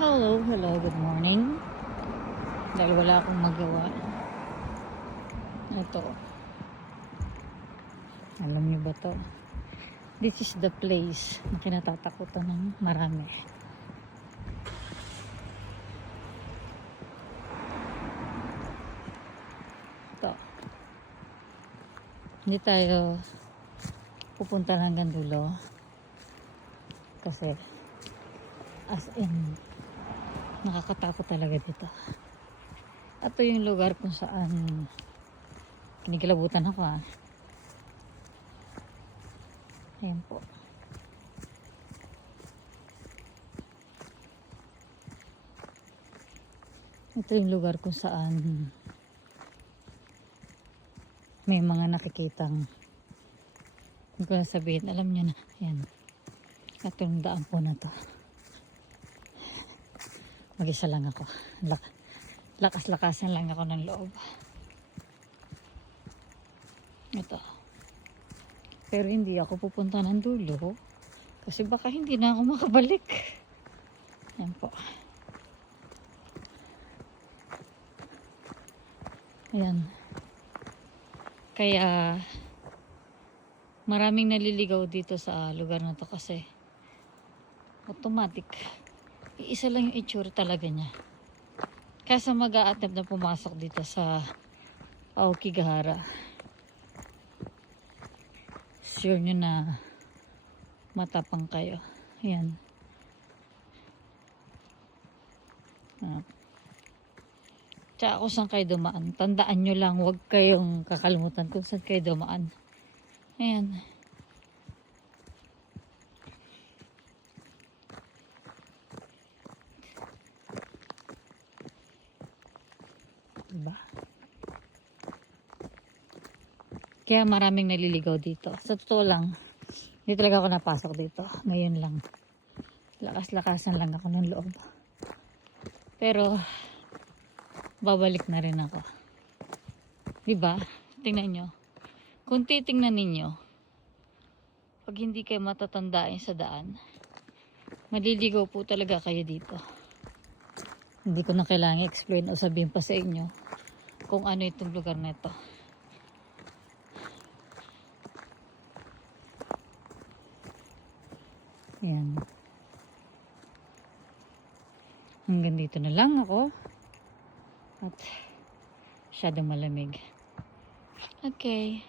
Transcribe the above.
Hello, good morning. Dahil wala akong magawa. Ito. Alam niyo ba to? This is the place na kinatatakutan ng marami. Ito. Hindi tayo pupunta hanggang dulo. Kasi as in nakakatakot talaga dito. Ito yung lugar kung saan kinikilabutan ako Ayan po. Ito yung lugar kung saan may mga nakikitang, hindi ko na sabihin, alam niyo na. Ayan. Itong daan po na to. Mag-isa lang ako. Lakas-lakasan lang ako ng loob. Ito. Pero hindi ako pupunta ng dulo. Kasi baka hindi na ako makabalik. Yan po. Ayan. Kaya maraming naliligaw dito sa lugar na to kasi automatic. Isa lang yung itsura talaga niya. Kasa mag-a-attempt na pumasok dito sa Aokigahara, sure nyo na matapang kayo. Ayan. Tsaka kung saan kayo dumaan, tandaan nyo lang, huwag kayong kakalimutan kung saan kayo dumaan. Ayan. Diba? Kaya maraming naliligaw dito. Sa totoo lang, hindi talaga ako napasok dito. Ngayon lang. Lakas-lakasan lang ako ng loob. Pero, babalik na rin ako. Diba? Tingnan nyo. Kung titingnan ninyo, pag hindi kayo matatandain sa daan, maliligaw po talaga kayo dito. Hindi ko na kailangan explain o sabihin pa sa inyo kung ano itong lugar na ito. Ayan. Hanggang dito na lang ako. At masyadong malamig. Okay.